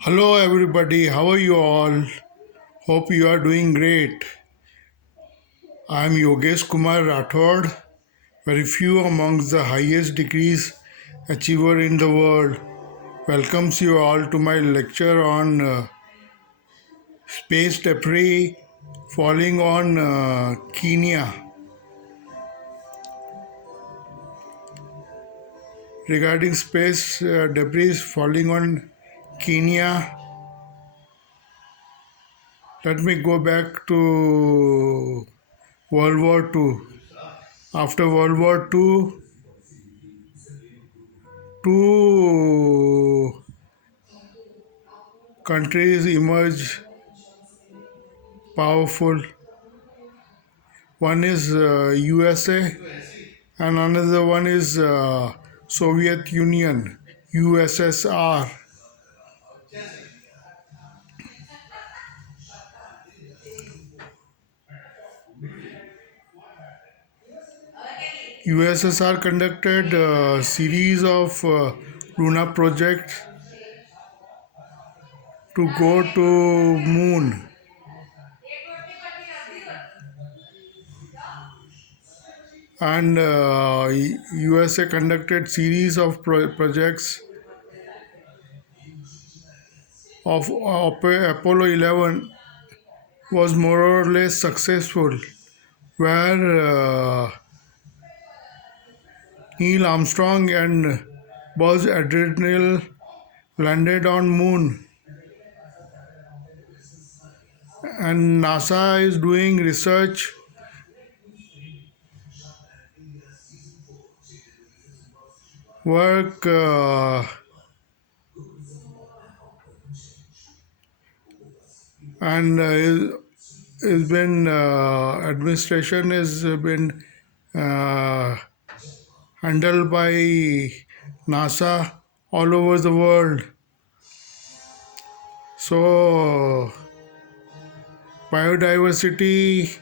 Hello, everybody. How are you all? Hope you are doing great. I am Yogeshkumar, very few amongst the highest degrees achiever in the world. Welcomes you all to my lecture on space debris falling on Kenya. Regarding space debris falling on Kenya, let me go back to World War II. After World War II, two countries emerge powerful. One is USA and another one is Soviet Union, USSR. USSR conducted a series of lunar projects to go to moon, and USA conducted series of projects of Apollo 11 was more or less successful, where Neil Armstrong and Buzz Aldrin landed on moon, and NASA is doing research work and is been administration has been uh, handled by NASA all over the world. So biodiversity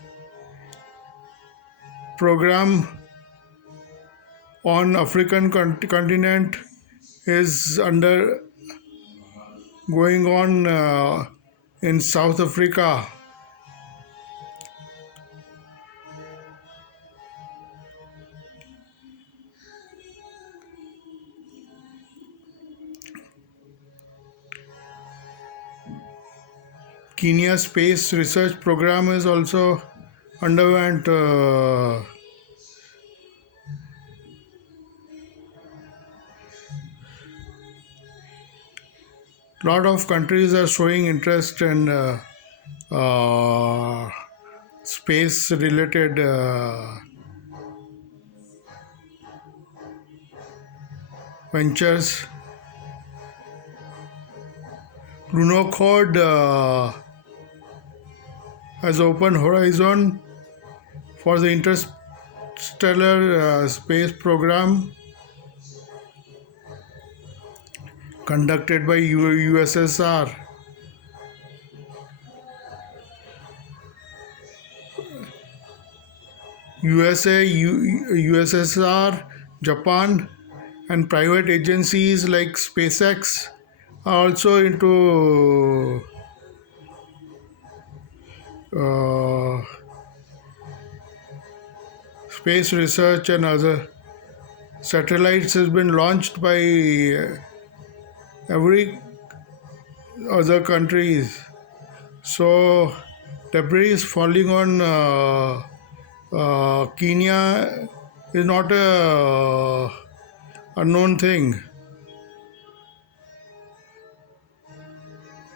program on African continent is under going on in South Africa. Kenya Space Research Program is also underwent. Lot of countries are showing interest in uh, space related ventures. Lunocode has opened horizon for the interstellar space program conducted by USSR. USA, USSR, Japan, and private agencies like SpaceX are also into uh, space research, and other satellites has been launched by every other countries. So debris is falling on Kenya is not a unknown thing.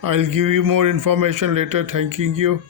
I'll give you more information later. Thanking you.